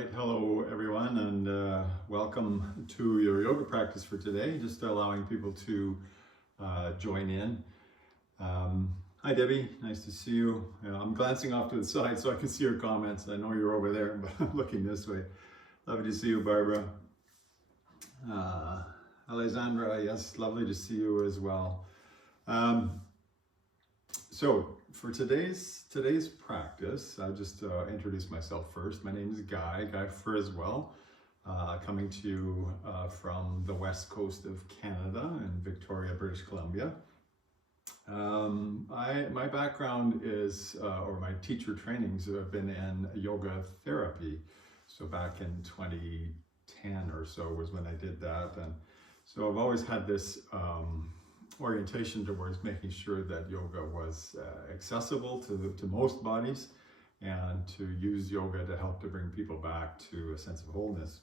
right, hello everyone, and welcome to your yoga practice for today. Just allowing people to join in. Hi Debbie, nice to see you. I'm glancing off to the side so I can see your comments. I know you're over there, but I'm looking this way. Lovely to see you, Barbara. Alexandra, yes, lovely to see you as well. So for today's practice, I'll just introduce myself first. My name is Guy Friswell, coming to you from the west coast of Canada in Victoria, British Columbia. My background is, or my teacher trainings have been in yoga therapy. So back in 2010 or so was when I did that. And so I've always had this orientation towards making sure that yoga was accessible to most bodies, and to use yoga to help to bring people back to a sense of wholeness.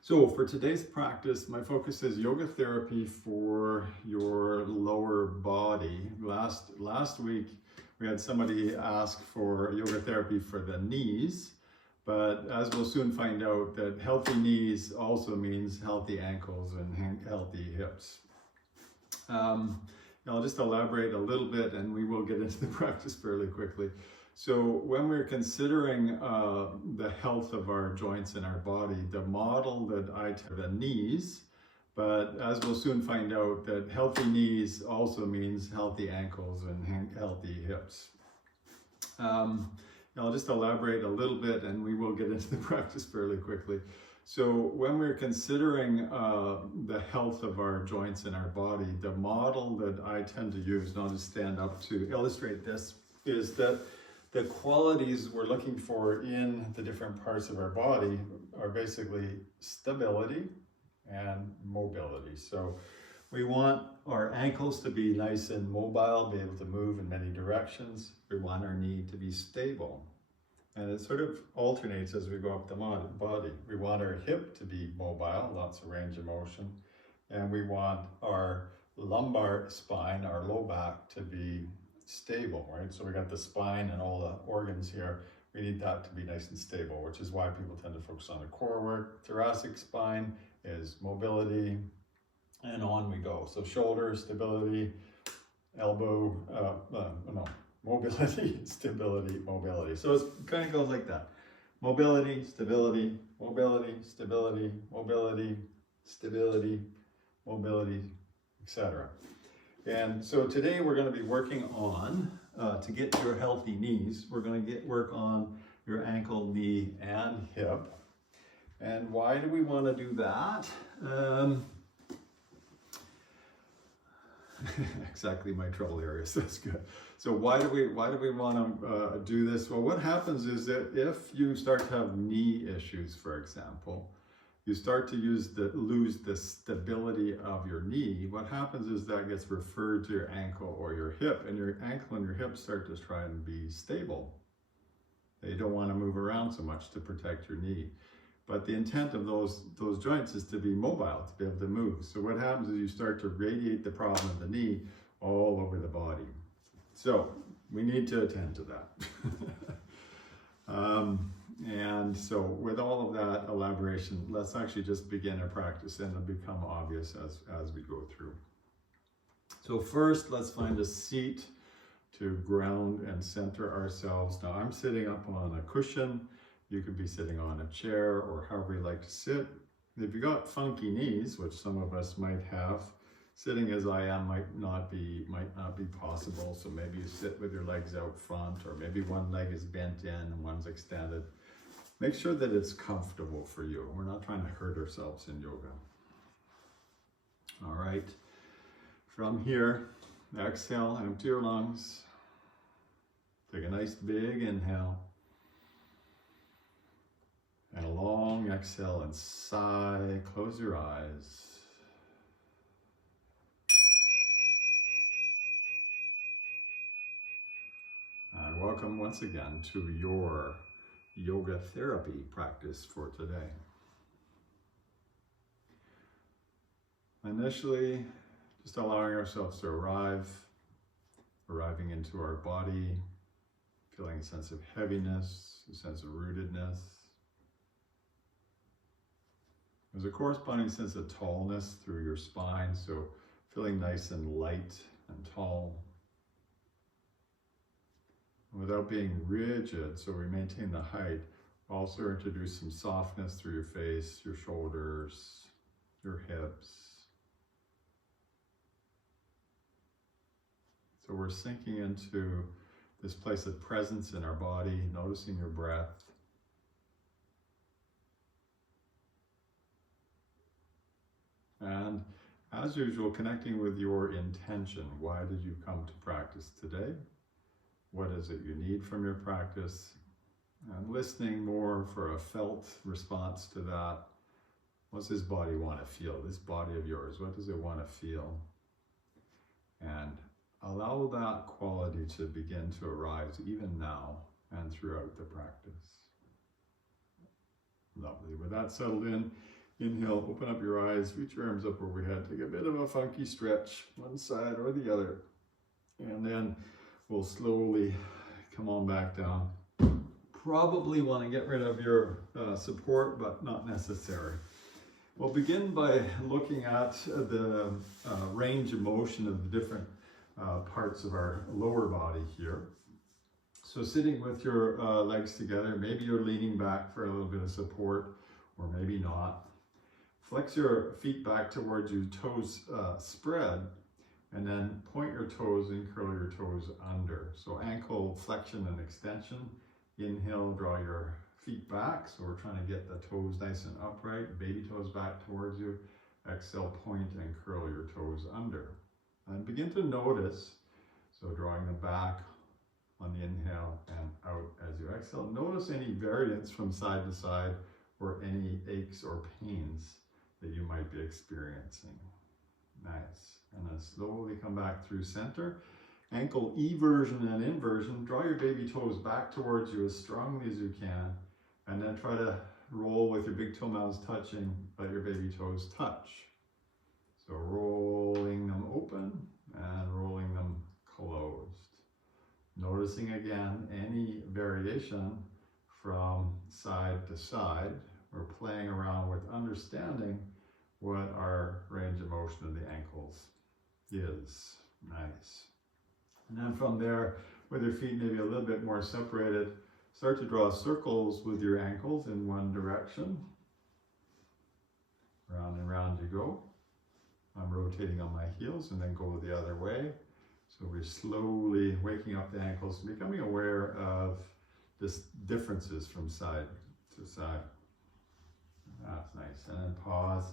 So for today's practice, my focus is yoga therapy for your lower body. Last week, we had somebody ask for yoga therapy for the knees, but as we'll soon find out, that healthy knees also means healthy ankles and healthy hips. I'll just elaborate a little bit and we will get into the practice fairly quickly. So when we're considering the health of our joints in our body, the model that I take the knees, but as we'll soon find out, that healthy knees also means healthy ankles and healthy hips. I'll just elaborate a little bit and we will get into the practice fairly quickly. So when we're considering the health of our joints in our body, the model that I tend to use, and I'll just stand up to illustrate this, is that the qualities we're looking for in the different parts of our body are basically stability and mobility. So we want our ankles to be nice and mobile, be able to move in many directions. We want our knee to be stable. And it sort of alternates as we go up the body. We want our hip to be mobile, lots of range of motion. And we want our lumbar spine, our low back, to be stable, right? So we got the spine and all the organs here. We need that to be nice and stable, which is why people tend to focus on the core work. Thoracic spine is mobility, and on we go. So shoulder, stability, elbow, mobility, stability, mobility. So it kind of goes like that. Mobility, stability, mobility, stability, mobility, stability, mobility, etc. And so today we're going to be working on, to get your healthy knees, we're going to work on your ankle, knee, and hip. And why do we want to do that? Exactly my trouble areas. That's good. So why do we want to do this? Well, what happens is that if you start to have knee issues, for example, you start to lose the stability of your knee. What happens is that gets referred to your ankle or your hip, and your ankle and your hip start to try and be stable. They don't want to move around so much to protect your knee. But the intent of those joints is to be mobile, to be able to move. So what happens is you start to radiate the problem of the knee all over the body. So we need to attend to that. And so with all of that elaboration, let's actually just begin our practice, and it'll become obvious as we go through. So first, let's find a seat to ground and center ourselves. Now I'm sitting up on a cushion. You could be sitting on a chair or however you like to sit. If you got funky knees, which some of us might have, sitting as I am might not be possible. So maybe you sit with your legs out front, or maybe one leg is bent in and one's extended. Make sure that it's comfortable for you. We're not trying to hurt ourselves in yoga. All right. From here, exhale, empty your lungs. Take a nice big inhale. And a long exhale and sigh. Close your eyes. And welcome once again to your yoga therapy practice for today. Initially, just allowing ourselves to arriving into our body, feeling a sense of heaviness, a sense of rootedness. There's a corresponding sense of tallness through your spine, so feeling nice and light and tall without being rigid, so we maintain the height. Also introduce some softness through your face, your shoulders, your hips. So we're sinking into this place of presence in our body, noticing your breath. And as usual, connecting with your intention. Why did you come to practice today? What is it you need from your practice? And listening more for a felt response to that. What's this body want to feel? This body of yours, what does it want to feel? And allow that quality to begin to arise even now and throughout the practice. Lovely. With that settled in, inhale, open up your eyes, reach your arms up overhead, take a bit of a funky stretch, one side or the other. And then we'll slowly come on back down. Probably want to get rid of your support, but not necessary. We'll begin by looking at the range of motion of the different parts of our lower body here. So sitting with your legs together, maybe you're leaning back for a little bit of support, or maybe not. Flex your feet back towards you, toes spread, and then point your toes and curl your toes under. So ankle flexion and extension. Inhale, draw your feet back. So we're trying to get the toes nice and upright, baby toes back towards you. Exhale, point and curl your toes under. And begin to notice, so drawing them back on the inhale and out as you exhale. Notice any variance from side to side or any aches or pains that you might be experiencing. Nice. And then slowly come back through center. Ankle eversion and inversion. Draw your baby toes back towards you as strongly as you can. And then try to roll with your big toe mounds touching. Let your baby toes touch. So rolling them open and rolling them closed. Noticing again any variation from side to side. We're playing around with understanding what our range of motion of the ankles is. Nice. And then from there, with your feet maybe a little bit more separated, start to draw circles with your ankles in one direction. Round and round you go. I'm rotating on my heels and then go the other way. So we're slowly waking up the ankles, becoming aware of this differences from side to side. That's nice. And then pause.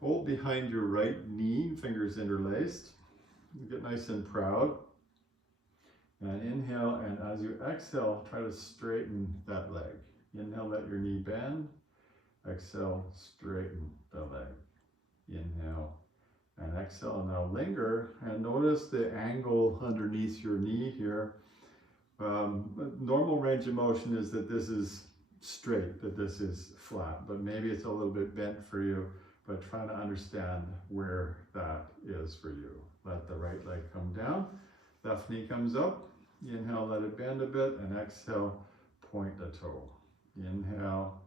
Hold behind your right knee, fingers interlaced. Get nice and proud. And inhale, and as you exhale, try to straighten that leg. Inhale, let your knee bend. Exhale, straighten the leg. Inhale and exhale. Now linger and notice the angle underneath your knee here. Normal range of motion is that this is straight, that this is flat, but maybe it's a little bit bent for you, but try to understand where that is for you. Let the right leg come down, left knee comes up. Inhale, let it bend a bit, and exhale, point the toe. Inhale,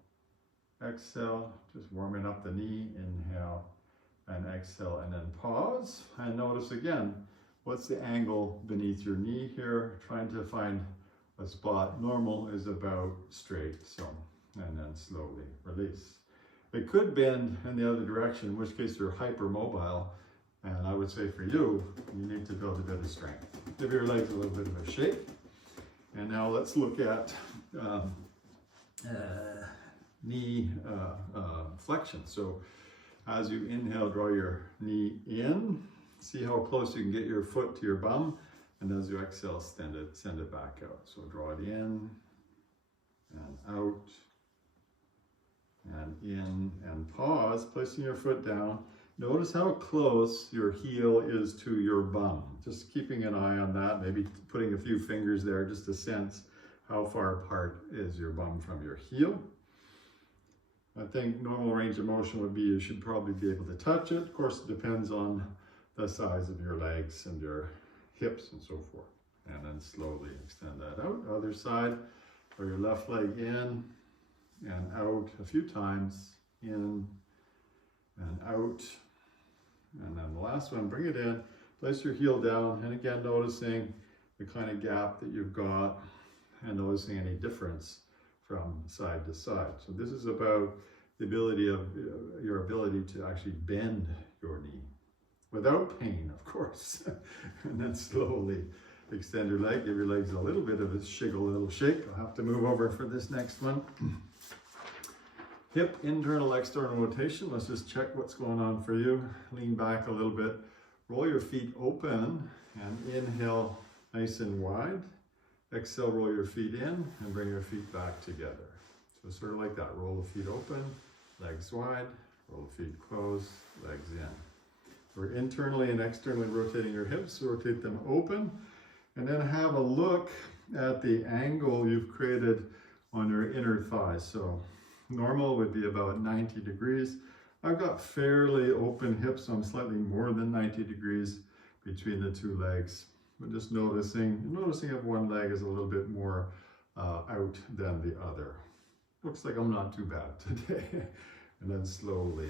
exhale, just warming up the knee. Inhale and exhale, and then pause. And notice again, what's the angle beneath your knee here? Trying to find a spot. Normal is about straight, so, and then slowly release. It could bend in the other direction, in which case you're hypermobile. And I would say for you, you need to build a bit of strength. Give your legs a little bit of a shake. And now let's look at knee flexion. So as you inhale, draw your knee in. See how close you can get your foot to your bum. And as you exhale, send it back out. So draw it in and out and in and pause, placing your foot down. Notice how close your heel is to your bum. Just keeping an eye on that, maybe putting a few fingers there just to sense how far apart is your bum from your heel. I think normal range of motion would be you should probably be able to touch it. Of course, it depends on the size of your legs and your hips and so forth. And then slowly extend that out. Other side, throw your left leg in and out a few times. In and out. And then the last one, bring it in, place your heel down, and again noticing the kind of gap that you've got and noticing any difference from side to side. So this is about the ability of your ability to actually bend your knee without pain, of course. And then slowly extend your leg, give your legs a little bit of a little shake. I'll have to move over for this next one. Hip internal external rotation. Let's just check what's going on for you. Lean back a little bit, roll your feet open, and inhale nice and wide. Exhale, roll your feet in and bring your feet back together. So sort of like that, roll the feet open, legs wide, roll the feet closed, legs in. We're internally and externally rotating your hips, rotate them open, and then have a look at the angle you've created on your inner thighs. So normal would be about 90 degrees. I've got fairly open hips, so I'm slightly more than 90 degrees between the two legs. But just noticing if one leg is a little bit more out than the other. Looks like I'm not too bad today. And then slowly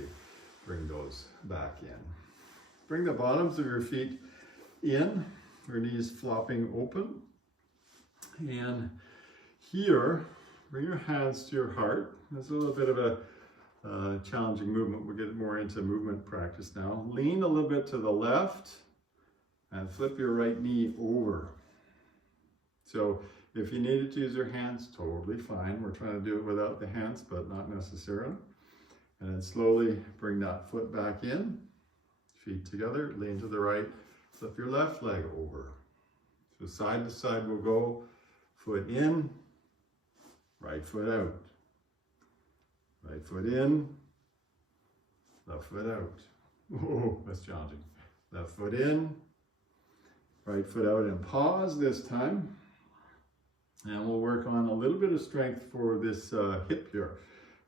bring those back in. Bring the bottoms of your feet in, your knees flopping open. And here, bring your hands to your heart. It's a little bit of a challenging movement. We'll get more into movement practice now. Lean a little bit to the left and flip your right knee over. So if you needed to use your hands, totally fine. We're trying to do it without the hands, but not necessarily. And then slowly bring that foot back in, feet together, lean to the right, flip your left leg over. So side to side we'll go, foot in, right foot out. Right foot in, left foot out. Oh, that's challenging. Left foot in, right foot out, and pause this time. And we'll work on a little bit of strength for this hip here.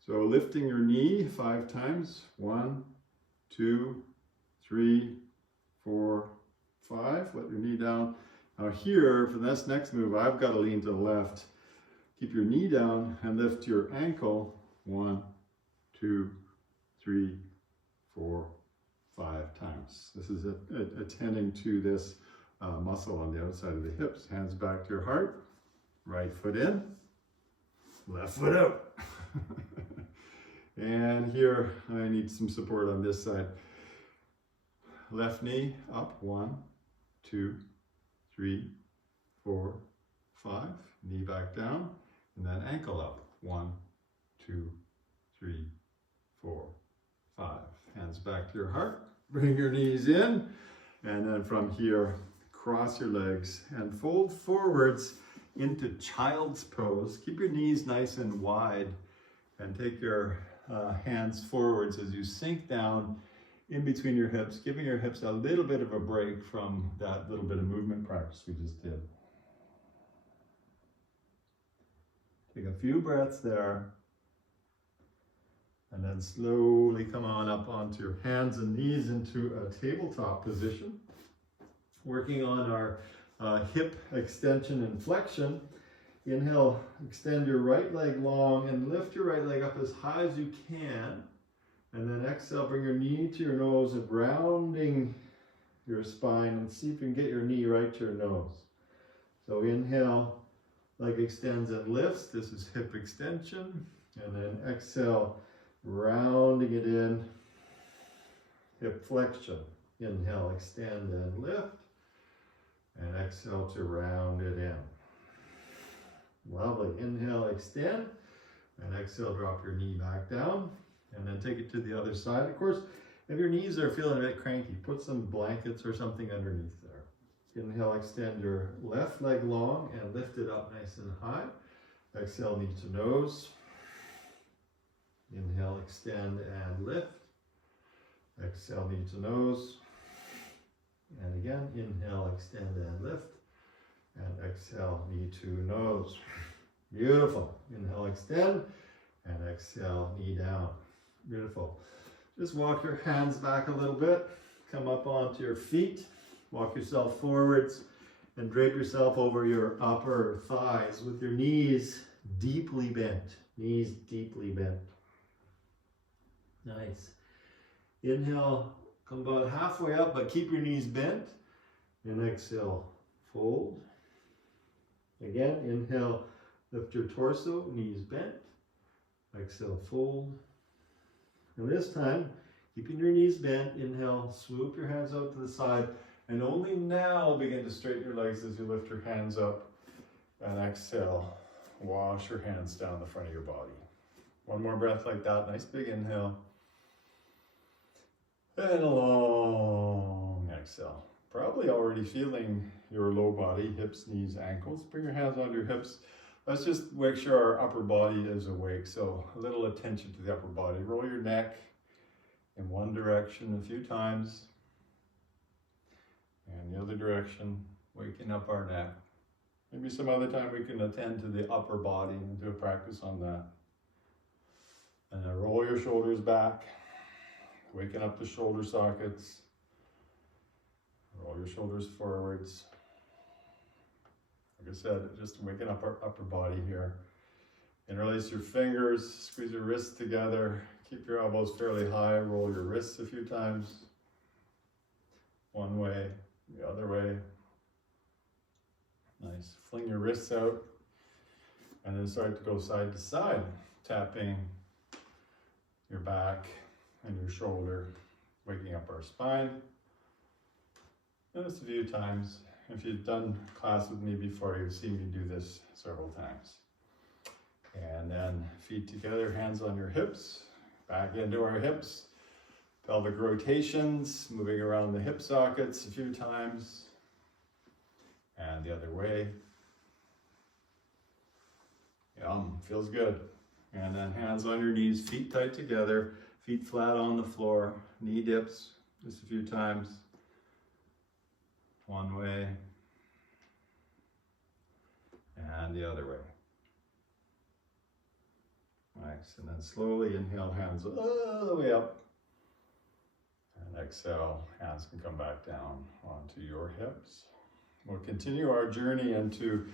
So lifting your knee 5 times. 1, 2, 3, 4, 5. Let your knee down. Now here, for this next move, I've got to lean to the left. Keep your knee down and lift your ankle. 1, 2, 3, 4, 5 times. This is attending to this muscle on the outside of the hips. Hands back to your heart. Right foot in, left foot out. And here I need some support on this side. Left knee up. 1, 2, 3, 4, 5. Knee back down. And then ankle up. 1, 2, 3, 4, 5. Hands back to your heart. Bring your knees in. And then from here, cross your legs and fold forwards into child's pose. Keep your knees nice and wide and take your hands forwards as you sink down in between your hips, giving your hips a little bit of a break from that little bit of movement practice we just did. Take a few breaths there, and then slowly come on up onto your hands and knees into a tabletop position. Working on our hip extension and flexion. Inhale, extend your right leg long and lift your right leg up as high as you can. And then exhale, bring your knee to your nose and rounding your spine, and see if you can get your knee right to your nose. So inhale, leg extends and lifts. This is hip extension. And then exhale, rounding it in, hip flexion. Inhale, extend and lift. And exhale to round it in. Lovely. Inhale, extend. And exhale, drop your knee back down. And then take it to the other side. Of course, if your knees are feeling a bit cranky, put some blankets or something underneath there. Inhale, extend your left leg long and lift it up nice and high. Exhale, knee to nose. Inhale, extend and lift. Exhale, knee to nose. And again, inhale, extend and lift. And exhale, knee to nose. Beautiful. Inhale, extend. And exhale, knee down. Beautiful. Just walk your hands back a little bit. Come up onto your feet. Walk yourself forwards and drape yourself over your upper thighs with your knees deeply bent. Knees deeply bent. Nice. Inhale, come about halfway up, but keep your knees bent. And exhale, fold. Again, inhale, lift your torso, knees bent. Exhale, fold. And this time, keeping your knees bent, inhale, swoop your hands out to the side, and only now begin to straighten your legs as you lift your hands up. And exhale, wash your hands down the front of your body. One more breath like that, nice big inhale. And a long exhale. Probably already feeling your low body, hips, knees, ankles. Bring your hands onto your hips. Let's just make sure our upper body is awake. So a little attention to the upper body. Roll your neck in one direction a few times. And the other direction, waking up our neck. Maybe some other time we can attend to the upper body and do a practice on that. And then roll your shoulders back, waking up the shoulder sockets. Roll your shoulders forwards. Like I said, just waking up our upper body here. Interlace your fingers, squeeze your wrists together. Keep your elbows fairly high. Roll your wrists a few times. One way, the other way. Nice. Fling your wrists out. And then start to go side to side, tapping your back and your shoulder, waking up our spine. Just a few times. If you've done class with me before, you've seen me do this several times. And then feet together, hands on your hips, back into our hips. Pelvic rotations, moving around the hip sockets a few times. And the other way. Yum, feels good. And then hands on your knees, feet tight together, feet flat on the floor, knee dips just a few times. One way. And the other way. Nice. And then slowly inhale, hands all the way up. And exhale, hands can come back down onto your hips. We'll continue our journey into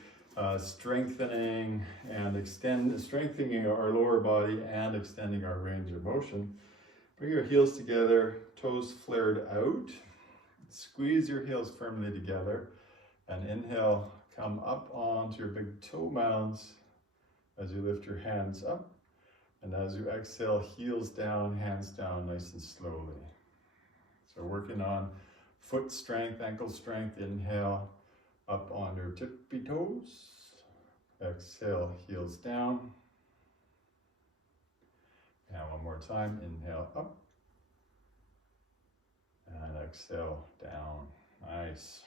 strengthening and strengthening our lower body and extending our range of motion. Bring your heels together, toes flared out. Squeeze your heels firmly together and inhale, come up onto your big toe mounds as you lift your hands up. And as you exhale, heels down, hands down, nice and slowly. So working on foot strength, ankle strength. Inhale, up on your tippy toes. Exhale, heels down. And one more time, inhale up. And exhale, down. Nice.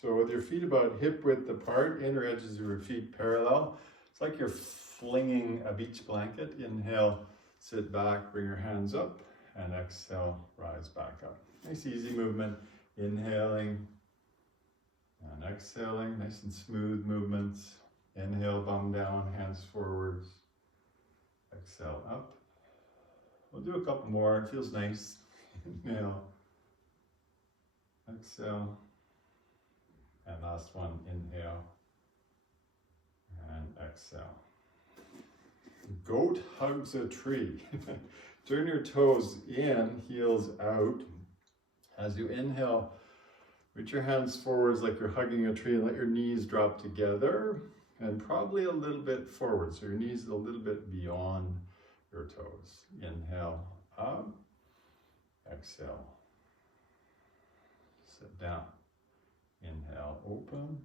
So with your feet about hip width apart, inner edges of your feet parallel, it's like you're flinging a beach blanket. Inhale, sit back, bring your hands up, and exhale, rise back up. Nice easy movement. Inhaling and exhaling, nice and smooth movements. Inhale, bum down, hands forwards. Exhale, up. We'll do a couple more, it feels nice. Inhale. Exhale. And last one, inhale. And exhale. Goat hugs a tree. Turn your toes in, heels out. As you inhale, reach your hands forwards like you're hugging a tree and let your knees drop together and probably a little bit forward. So your knees a little bit beyond your toes. Inhale, up. Exhale. Sit down. Inhale, open.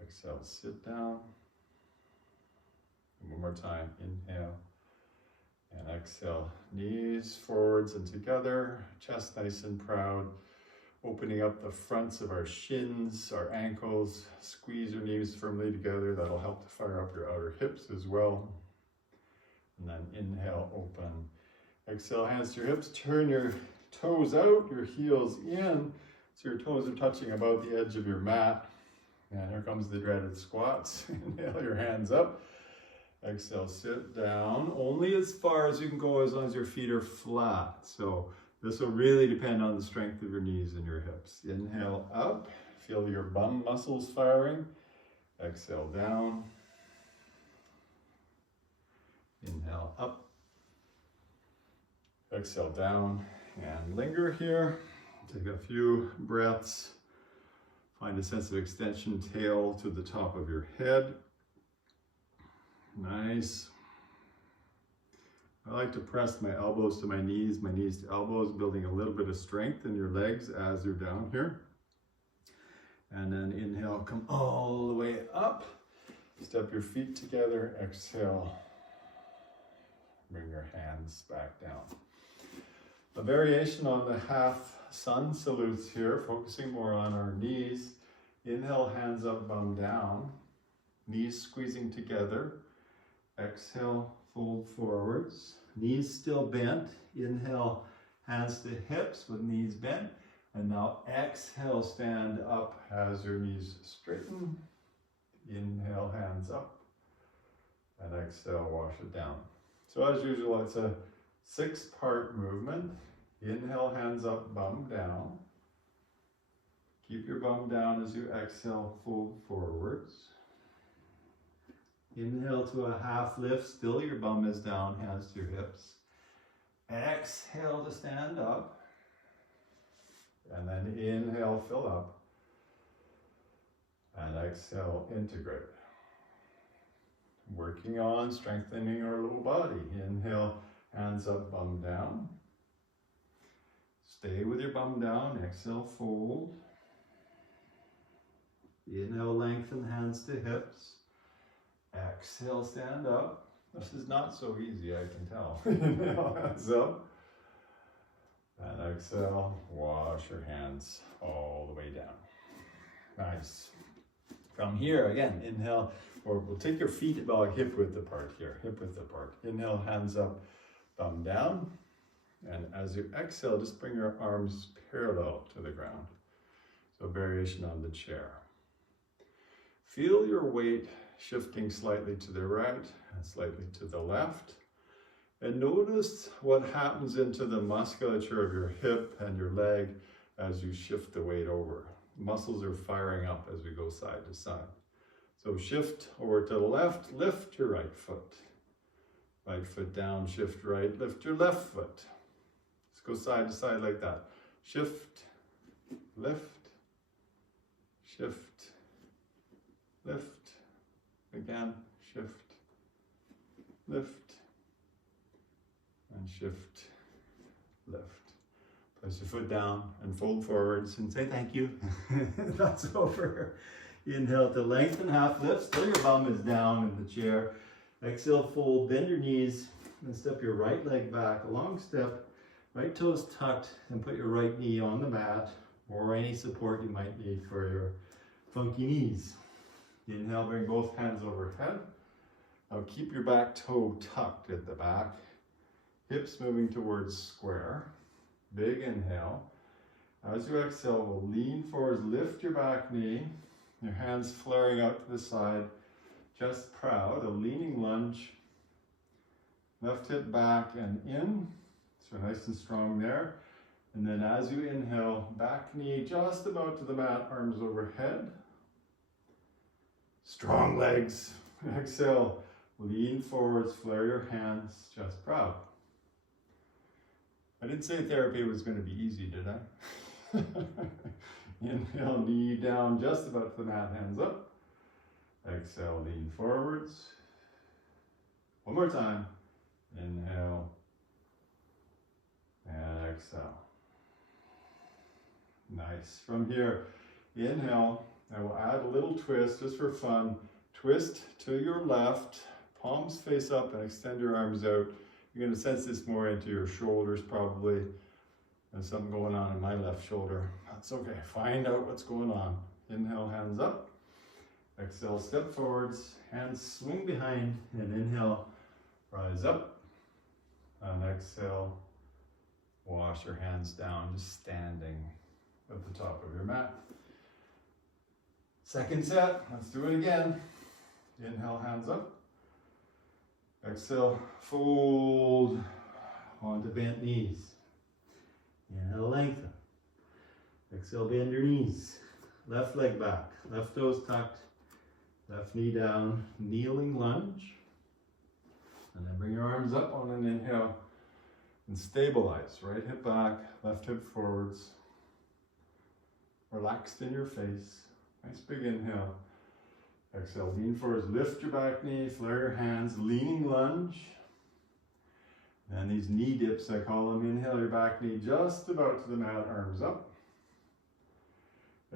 Exhale, sit down. And one more time, inhale and exhale. Knees forwards and together, chest nice and proud. Opening up the fronts of our shins, our ankles. Squeeze your knees firmly together. That'll help to fire up your outer hips as well. And then inhale, open. Exhale, hands to your hips. Turn your toes out, your heels in. So your toes are touching about the edge of your mat. And here comes the dreaded squats. Inhale your hands up. Exhale, sit down. Only as far as you can go as long as your feet are flat. So this will really depend on the strength of your knees and your hips. Inhale up. Feel your bum muscles firing. Exhale down. Inhale up. Exhale down and linger here. Take a few breaths. Find a sense of extension, tail to the top of your head. Nice. I like to press my elbows to my knees to elbows, building a little bit of strength in your legs as you're down here. And then inhale, come all the way up. Step your feet together, exhale. Bring your hands back down. A variation on the half sun salutes here, focusing more on our knees. Inhale, hands up, bum down. Knees squeezing together. Exhale, fold forwards. Knees still bent. Inhale, hands to hips with knees bent. And now exhale, stand up as your knees straighten. Inhale, hands up. And exhale, wash it down. So as usual, it's a 6-part movement. Inhale, hands up, bum down. Keep your bum down as you exhale, fold forwards. Inhale to a half lift, still your bum is down, hands to your hips. Exhale to stand up. And then inhale, fill up. And exhale, integrate. Working on strengthening our low body. Inhale, hands up, bum down. Stay with your bum down, exhale, fold. Inhale, lengthen hands to hips. Exhale, stand up. This is not so easy, I can tell. Inhale, hands up. And exhale, wash your hands all the way down. Nice. From here, again, inhale, or we'll take your feet about hip width apart here, hip width apart. Inhale, hands up, bum down. And as you exhale, just bring your arms parallel to the ground. So variation on the chair. Feel your weight shifting slightly to the right and slightly to the left. And notice what happens into the musculature of your hip and your leg as you shift the weight over. Muscles are firing up as we go side to side. So shift over to the left, lift your right foot. Right foot down, shift right, lift your left foot. Let's go side to side like that. Shift, lift, shift, lift. Again, shift, lift, and shift, lift. Place your foot down and fold forwards and say thank you. That's over. Inhale to lengthen, half lift. Still your bum is down in the chair. Exhale, fold, bend your knees and step your right leg back. A long step, right toes tucked, and put your right knee on the mat or any support you might need for your funky knees. Inhale, bring both hands overhead. Now keep your back toe tucked at the back. Hips moving towards square. Big inhale. As you exhale, we'll lean forwards, lift your back knee. Your hands flaring out to the side. Just proud, a leaning lunge. Left hip back and in. So nice and strong there. And then as you inhale, back knee just about to the mat, arms overhead. Strong legs. Exhale, lean forwards, flare your hands, just proud. I didn't say therapy was going to be easy, did I? Inhale, knee down, just about to the mat, hands up. Exhale, lean forwards. One more time. Inhale. And exhale. Nice. From here, inhale. I will add a little twist just for fun. Twist to your left, palms face up and extend your arms out. You're going to sense this more into your shoulders probably. There's something going on in my left shoulder. That's okay. Find out what's going on. Inhale, hands up. Exhale, step forwards. Hands swing behind. And inhale, rise up. And exhale, wash your hands down, just standing at the top of your mat. Second set, let's do it again. Inhale, hands up. Exhale, fold onto bent knees. Inhale, lengthen. Exhale, bend your knees. Left leg back, left toes tucked, left knee down, kneeling lunge. And then bring your arms up on an inhale. And stabilize, right hip back, left hip forwards. Relaxed in your face. Nice big inhale. Exhale, lean forwards, lift your back knee, flare your hands, leaning lunge. And these knee dips, I call them. Inhale your back knee just about to the mat, arms up.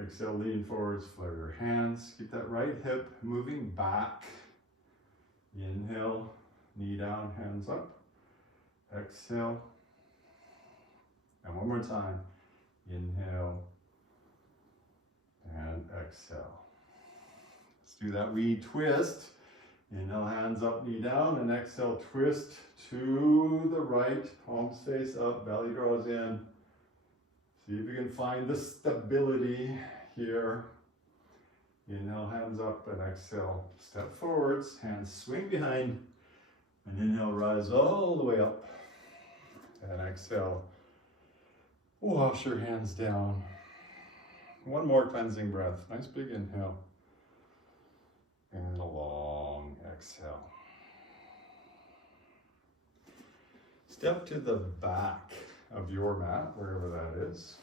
Exhale, lean forwards, flare your hands. Keep that right hip moving back. Inhale, knee down, hands up. Exhale. And one more time. Inhale and exhale. Let's do that wee twist. Inhale, hands up, knee down, and exhale, twist to the right, palms face up, belly draws in. See if you can find the stability here. Inhale, hands up, and exhale, step forwards, hands swing behind, and inhale, rise all the way up, and exhale, wash your hands down. One more cleansing breath, nice big inhale. And a long exhale. Step to the back of your mat, wherever that is.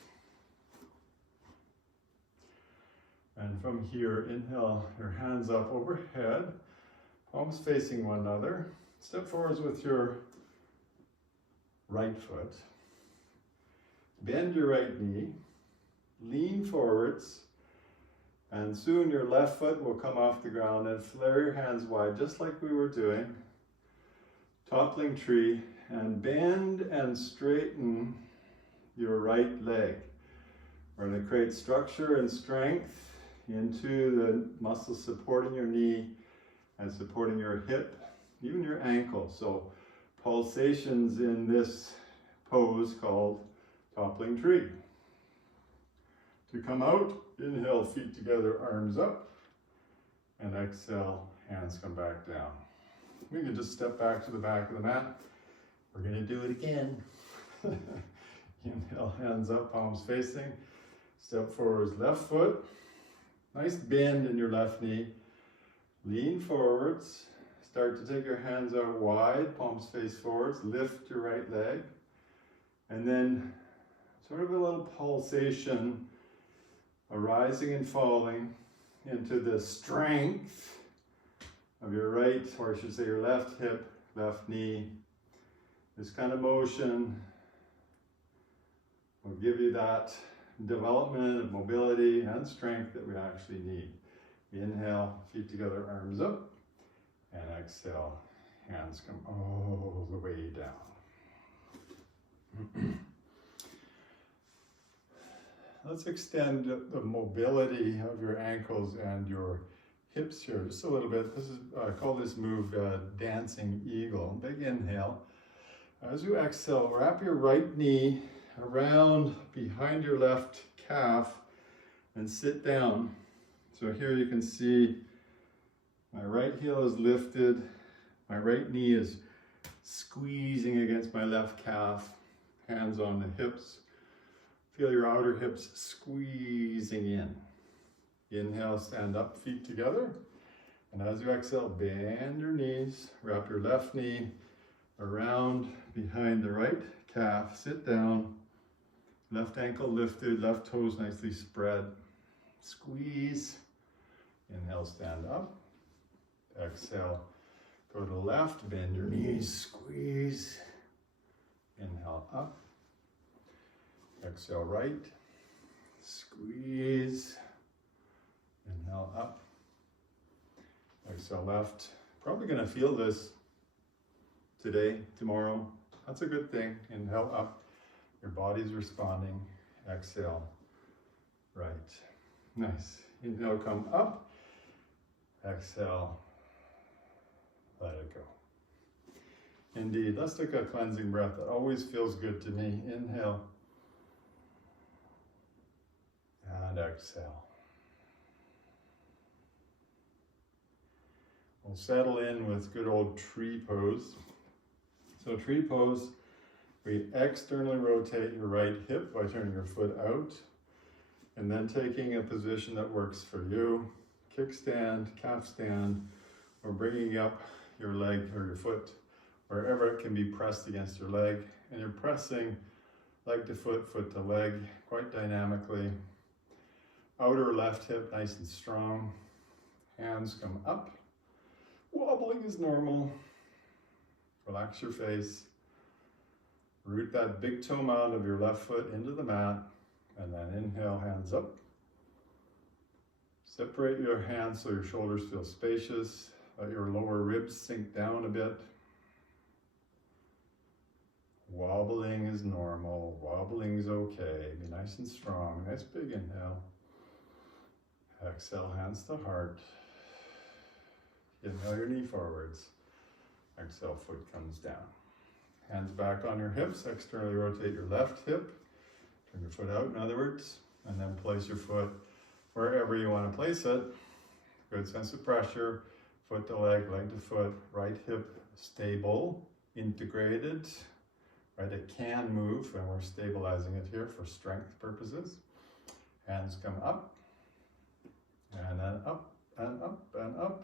And from here, inhale your hands up overhead, palms facing one another. Step forwards with your right foot. Bend your right knee, lean forwards. And soon your left foot will come off the ground and flare your hands wide, just like we were doing. Toppling tree, and bend and straighten your right leg. We're going to create structure and strength into the muscles supporting your knee and supporting your hip, even your ankle. So pulsations in this pose called toppling tree. To come out, inhale, feet together, arms up, and exhale, hands come back down. We can just step back to the back of the mat. We're going to do it again. Inhale, hands up, palms facing. Step forwards, left foot. Nice bend in your left knee. Lean forwards. Start to take your hands out wide, palms face forwards. Lift your right leg. And then sort of a little pulsation, arising and falling into the strength of your right, or I should say your left hip, left knee. This kind of motion will give you that development of mobility and strength that we actually need. Inhale, feet together, arms up, and exhale, hands come all the way down. Let's extend the mobility of your ankles and your hips here just a little bit. This is, I call this move dancing eagle. Big inhale. As you exhale, wrap your right knee around behind your left calf and sit down. So here you can see my right heel is lifted, my right knee is squeezing against my left calf, hands on the hips. Feel your outer hips squeezing in. Inhale, stand up, feet together. And as you exhale, bend your knees, wrap your left knee around behind the right calf, sit down, left ankle lifted, left toes nicely spread. Squeeze. Inhale, stand up. Exhale, go to the left, bend your knees, squeeze. Inhale, up. Exhale, right. Squeeze. Inhale, up. Exhale, left. Probably going to feel this today, tomorrow. That's a good thing. Inhale, up. Your body's responding. Exhale, right. Nice. Inhale, come up. Exhale, let it go. Indeed. Let's take a cleansing breath. That always feels good to me. Inhale. And exhale. We'll settle in with good old tree pose. So tree pose, we externally rotate your right hip by turning your foot out, and then taking a position that works for you. Kickstand, calf stand, or bringing up your leg or your foot, wherever it can be pressed against your leg, And you're pressing leg to foot, foot to leg, quite dynamically. Outer left hip nice and strong. Hands come up. Wobbling is normal. Relax your face. Root that big toe mound of your left foot into the mat. And then inhale, hands up. Separate your hands so your shoulders feel spacious. Let your lower ribs sink down a bit. Wobbling is normal. Wobbling is okay. Be nice and strong. Nice big inhale. Exhale, hands to heart. Inhale your knee forwards. Exhale, foot comes down. Hands back on your hips. Externally rotate your left hip. Turn your foot out, in other words. And then place your foot wherever you want to place it. Good sense of pressure. Foot to leg, leg to foot. Right hip stable, integrated. Right, it can move, and we're stabilizing it here for strength purposes. Hands come up. And then up, and up, and up.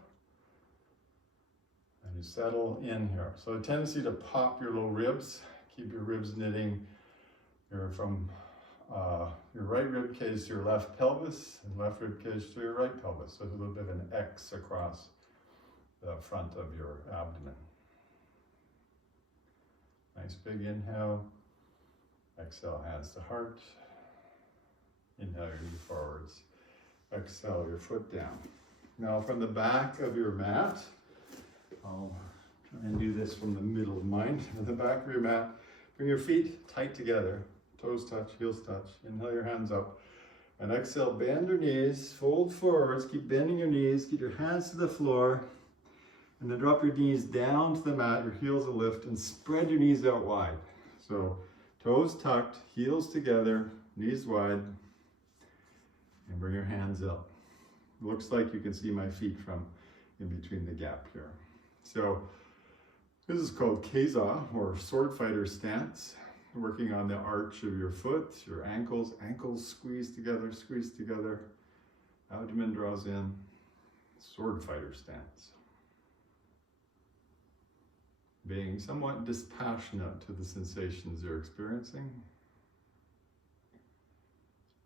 And you settle in here. So a tendency to pop your low ribs, keep your ribs knitting. You're from your right rib cage to your left pelvis, and left rib cage to your right pelvis. So there's a little bit of an X across the front of your abdomen. Nice big inhale. Exhale, hands to heart. Inhale your knee forwards. Exhale your foot down. Now from the back of your mat, I'll try and do this from the middle of mine. From the back of your mat, bring your feet tight together. Toes touch, heels touch. Inhale your hands up. And exhale, bend your knees, fold forwards, keep bending your knees, get your hands to the floor. And then drop your knees down to the mat, your heels will lift, and spread your knees out wide. So toes tucked, heels together, knees wide. And bring your hands up. Looks like you can see my feet from in between the gap here. So this is called Keza, or sword fighter stance. Working on the arch of your foot, your ankles. Ankles squeeze together. Abdomen draws in. Sword fighter stance. Being somewhat dispassionate to the sensations you're experiencing.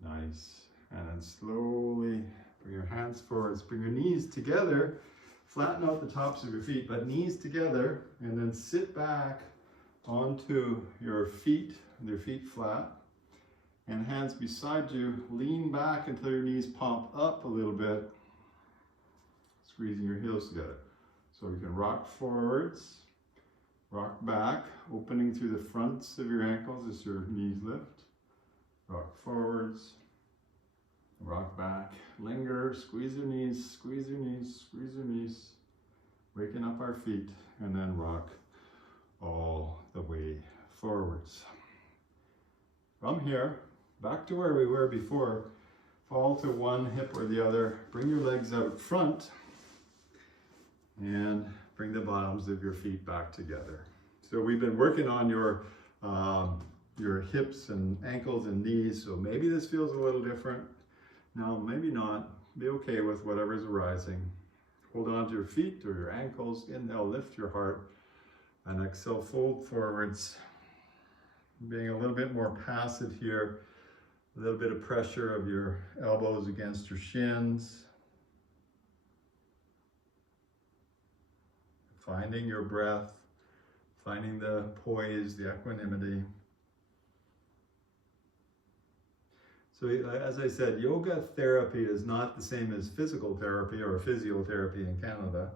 Nice. And then slowly bring your hands forwards, bring your knees together, flatten out the tops of your feet, but knees together, and then sit back onto your feet, with your feet flat, and hands beside you. Lean back until your knees pump up a little bit, squeezing your heels together. So you can rock forwards, rock back, opening through the fronts of your ankles as your knees lift. Rock forwards, rock back, linger, squeeze your knees, squeeze your knees, squeeze your knees, waking up our feet, and then rock all the way forwards. From here, back to where we were before, fall to one hip or the other, bring your legs out front, and bring the bottoms of your feet back together. So we've been working on your hips and ankles and knees, so maybe this feels a little different. No, maybe not. Be okay with whatever's arising. Hold on to your feet or your ankles. Inhale, lift your heart. And exhale, fold forwards. Being a little bit more passive here. A little bit of pressure of your elbows against your shins. Finding your breath. Finding the poise, the equanimity. So as I said, yoga therapy is not the same as physical therapy or physiotherapy in Canada.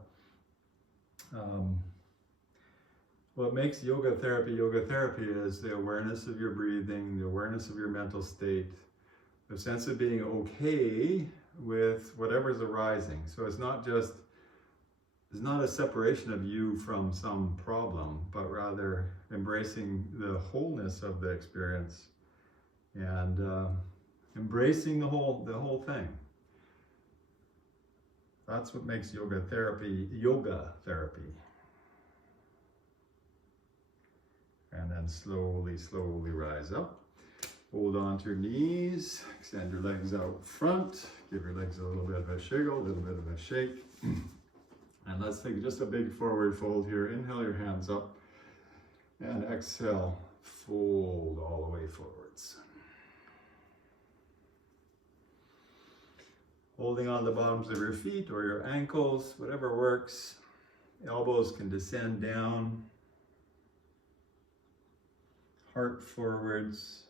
What makes yoga therapy is the awareness of your breathing, the awareness of your mental state, the sense of being okay with whatever's arising. So it's not a separation of you from some problem, but rather embracing the wholeness of the experience and embracing the whole thing. That's what makes yoga therapy. And then slowly rise up. Hold on to your knees, extend your legs out front, give your legs a little bit of a shiggle, a little bit of a shake. And let's take just a big forward fold here. Inhale your hands up and exhale, Fold all the way forwards. Holding on the bottoms of your feet or your ankles, whatever works. Elbows can descend down. Heart forwards.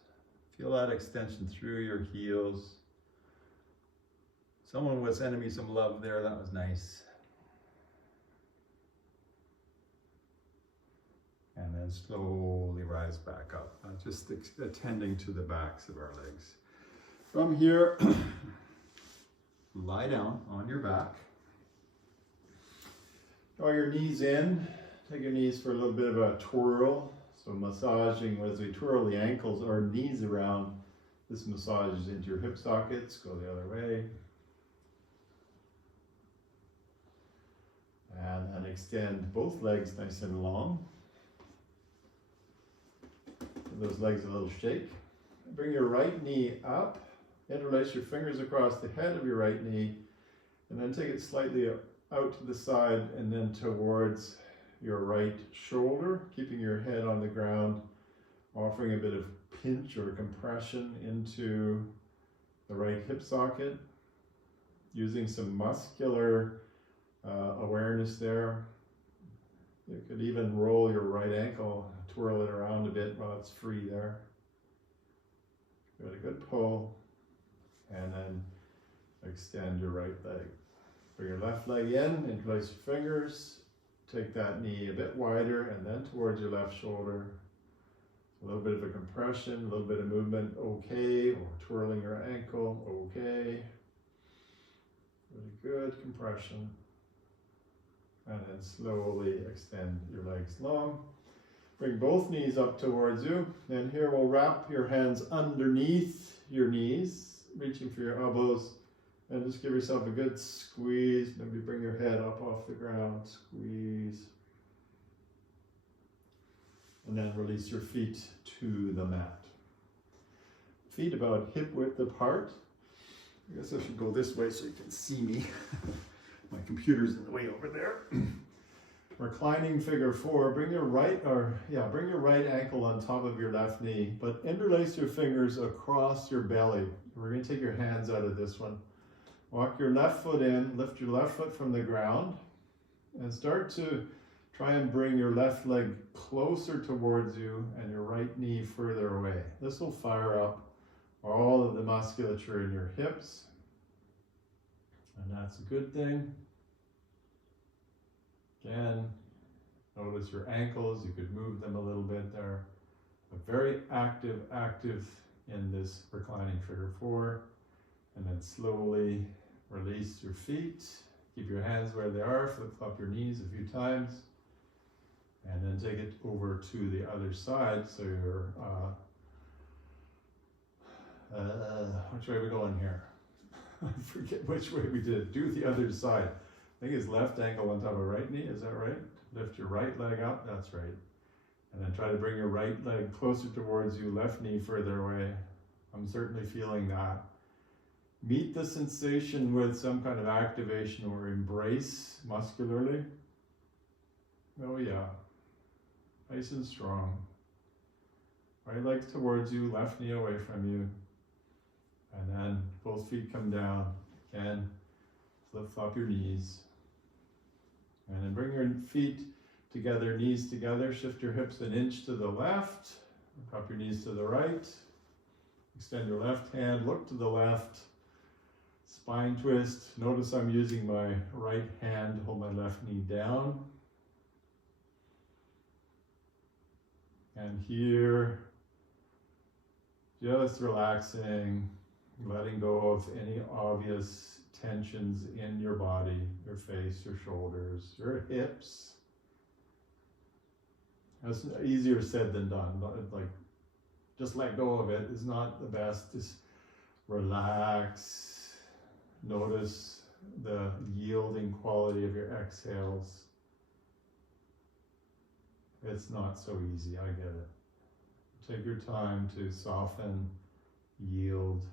Feel that extension through your heels. Someone was sending me some love there. That was nice. And then slowly rise back up. Just attending to the backs of our legs. From here, lie down on your back. Draw your knees in. Take your knees for a little bit of a twirl. So massaging as we twirl the ankles or knees around. This massages into your hip sockets. Go the other way. And then extend both legs nice and long. Give those legs a little shake. Bring your right knee up. Interlace your fingers across the head of your right knee, and then take it slightly out to the side and then towards your right shoulder, keeping your head on the ground, offering a bit of pinch or compression into the right hip socket, using some muscular awareness there. You could even roll your right ankle, twirl it around a bit while it's free there. Give it a good pull. And then extend your right leg. Bring your left leg in, interlace your fingers, take that knee a bit wider and then towards your left shoulder. A little bit of a compression, a little bit of movement, okay, or twirling your ankle, okay. Really good compression. And then slowly extend your legs long. Bring both knees up towards you. And here we'll wrap your hands underneath your knees, reaching for your elbows, and just give yourself a good squeeze. Maybe bring your head up off the ground, squeeze. And then release your feet to the mat. Feet about hip width apart. I guess I should go this way so you can see me. My computer's in the way over there. Reclining figure 4. Bring your right ankle on top of your left knee, but interlace your fingers across your belly. We're going to take your hands out of this one. Walk your left foot in, lift your left foot from the ground, and start to try and bring your left leg closer towards you and your right knee further away. This will fire up all of the musculature in your hips, and that's a good thing. Again, notice your ankles. You could move them a little bit there. But very active in this reclining figure 4. And then slowly release your feet. Keep your hands where they are. Flip-flop your knees a few times. And then take it over to the other side. So you're, which way are we going here? I forget which way we did. Do the other side. I think it's left ankle on top of right knee, is that right? Lift your right leg up, that's right. And then try to bring your right leg closer towards you, left knee further away. I'm certainly feeling that. Meet the sensation with some kind of activation or embrace muscularly. Oh yeah, nice and strong. Right leg towards you, left knee away from you. And then both feet come down. Again, flip-flop your knees. And then bring your feet together, knees together. Shift your hips an inch to the left. Drop your knees to the right. Extend your left hand, look to the left. Spine twist. Notice I'm using my right hand to hold my left knee down. And here, just relaxing, letting go of any obvious tensions in your body, your face, your shoulders, your hips. That's easier said than done. Like, just let go of it is not the best. Just relax. Notice the yielding quality of your exhales. It's not so easy, I get it. Take your time to soften, yield,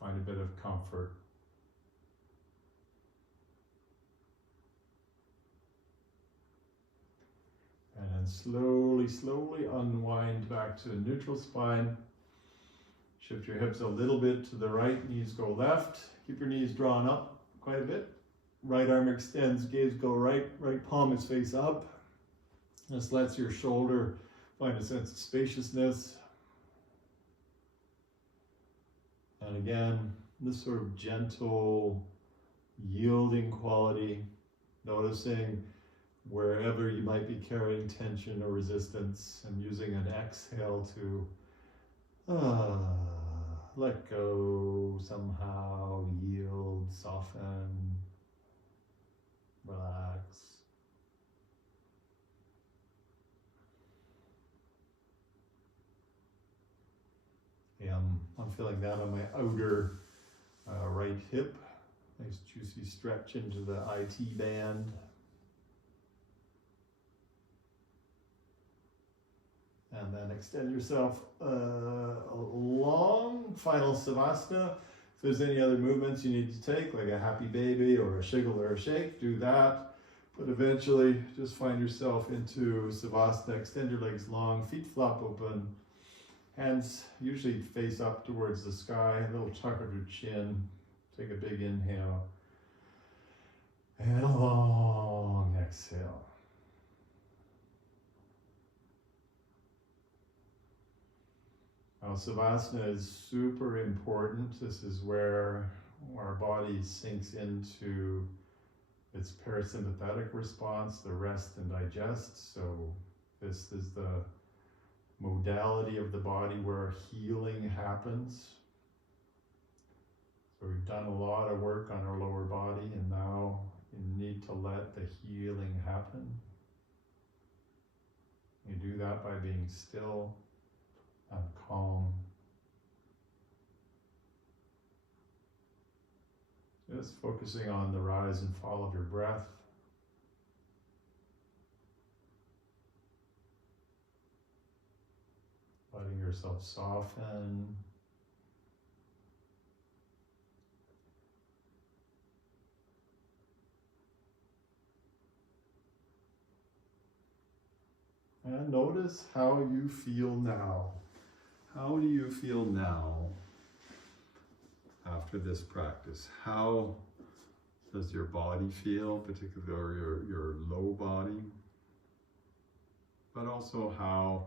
find a bit of comfort. And then slowly unwind back to a neutral spine. Shift your hips a little bit to the right, knees go left. Keep your knees drawn up quite a bit. Right arm extends, gaze go right, right palm is face up. This lets your shoulder find a sense of spaciousness. And again, this sort of gentle, yielding quality, noticing wherever you might be carrying tension or resistance, and using an exhale to let go, somehow yield, soften, relax. Yeah, I'm feeling that on my outer right hip. Nice juicy stretch into the IT band. And then extend yourself long final savasana. If there's any other movements you need to take, like a happy baby or a shiggle or a shake, do that. But eventually just find yourself into savasana. Extend your legs long, feet flop open. Hands usually face up towards the sky, a little tuck of your chin. Take a big inhale. And a long exhale. Now, savasana is super important. This is where our body sinks into its parasympathetic response, the rest and digest. So this is the modality of the body where healing happens. So we've done a lot of work on our lower body, and now you need to let the healing happen. You do that by being still and calm. Just focusing on the rise and fall of your breath. Letting yourself soften. And notice how you feel now. How do you feel now after this practice? How does your body feel, particularly your low body? But also, how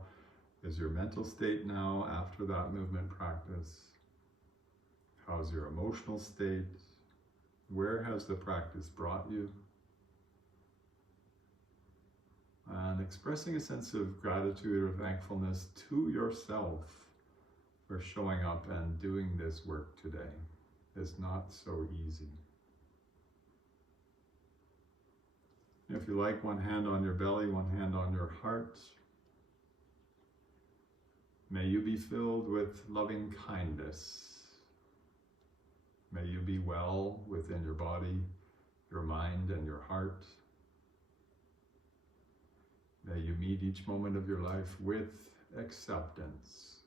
is your mental state now after that movement practice? How's your emotional state? Where has the practice brought you? And expressing a sense of gratitude or thankfulness to yourself for showing up and doing this work today. Is not so easy. If you like, one hand on your belly, one hand on your heart. May you be filled with loving kindness. May you be well within your body, your mind, and your heart. May you meet each moment of your life with acceptance.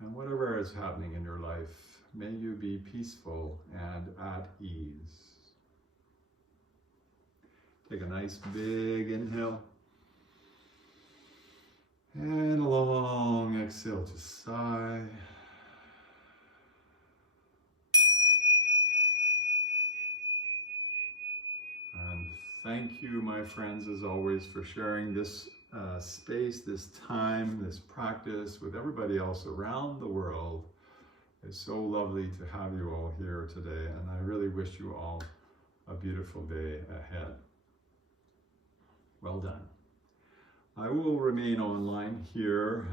And whatever is happening in your life, may you be peaceful and at ease. Take a nice big inhale. And a long exhale to sigh. And thank you, my friends, as always, for sharing this space, this time, this practice with everybody else around the world. It's so lovely to have you all here today, and I really wish you all a beautiful day ahead. Well done. I will remain online here.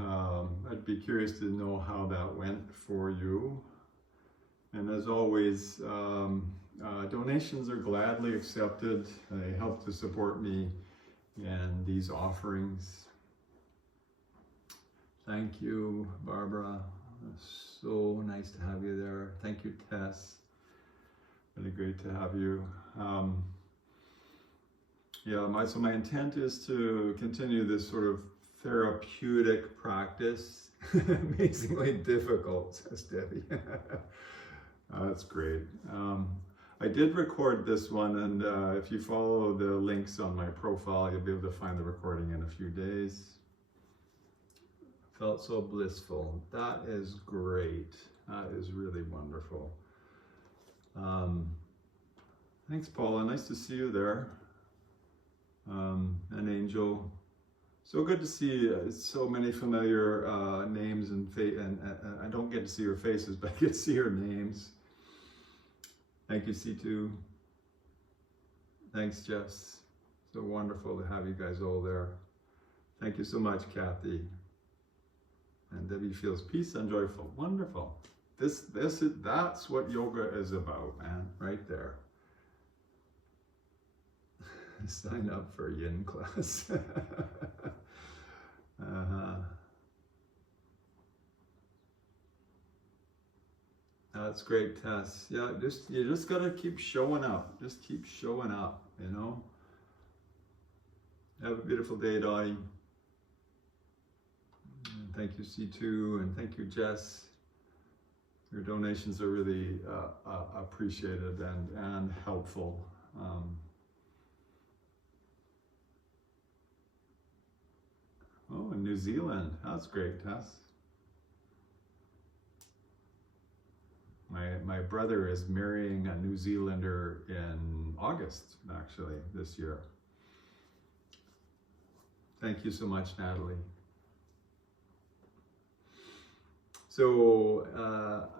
I'd be curious to know how that went for you. And as always, donations are gladly accepted. They help to support me in these offerings. Thank you, Barbara. So nice to have you there. Thank you, Tess. Really great to have you. So my intent is to continue this sort of therapeutic practice. Amazingly difficult, says Debbie. That's great. I did record this one, and if you follow the links on my profile, you'll be able to find the recording in a few days. Felt so blissful. That is great. That is really wonderful. Thanks, Paula. Nice to see you there. And Angel. So good to see so many familiar names and I don't get to see your faces, but I get to see your names. Thank you, C2. Thanks, Jess. So wonderful to have you guys all there. Thank you so much, Kathy. And Debbie feels peace and joyful. Wonderful. That's what yoga is about, man. Right there. Sign up for yin class. That's great, Tess. Yeah, you just gotta keep showing up. Just keep showing up, you know. Have a beautiful day, Dottie. And thank you, C2, and thank you, Jess. Your donations are really appreciated and helpful. Oh, in New Zealand. That's great, Tess. My brother is marrying a New Zealander in August, actually, this year. Thank you so much, Natalie. So,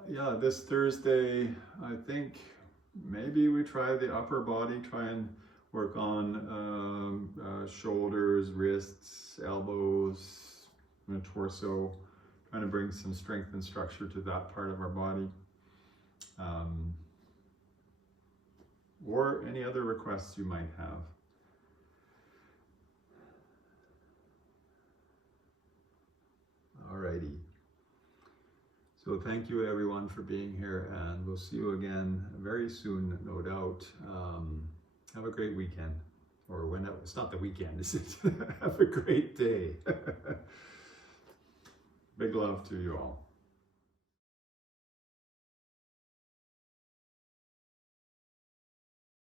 yeah, this Thursday, I think maybe we try the upper body, try and work on shoulders, wrists, elbows, and torso, trying to bring some strength and structure to that part of our body. Or any other requests you might have. Alrighty. So thank you everyone for being here, and we'll see you again very soon, no doubt. Have a great weekend. Or when it's not the weekend, is it? Have a great day. Big love to you all.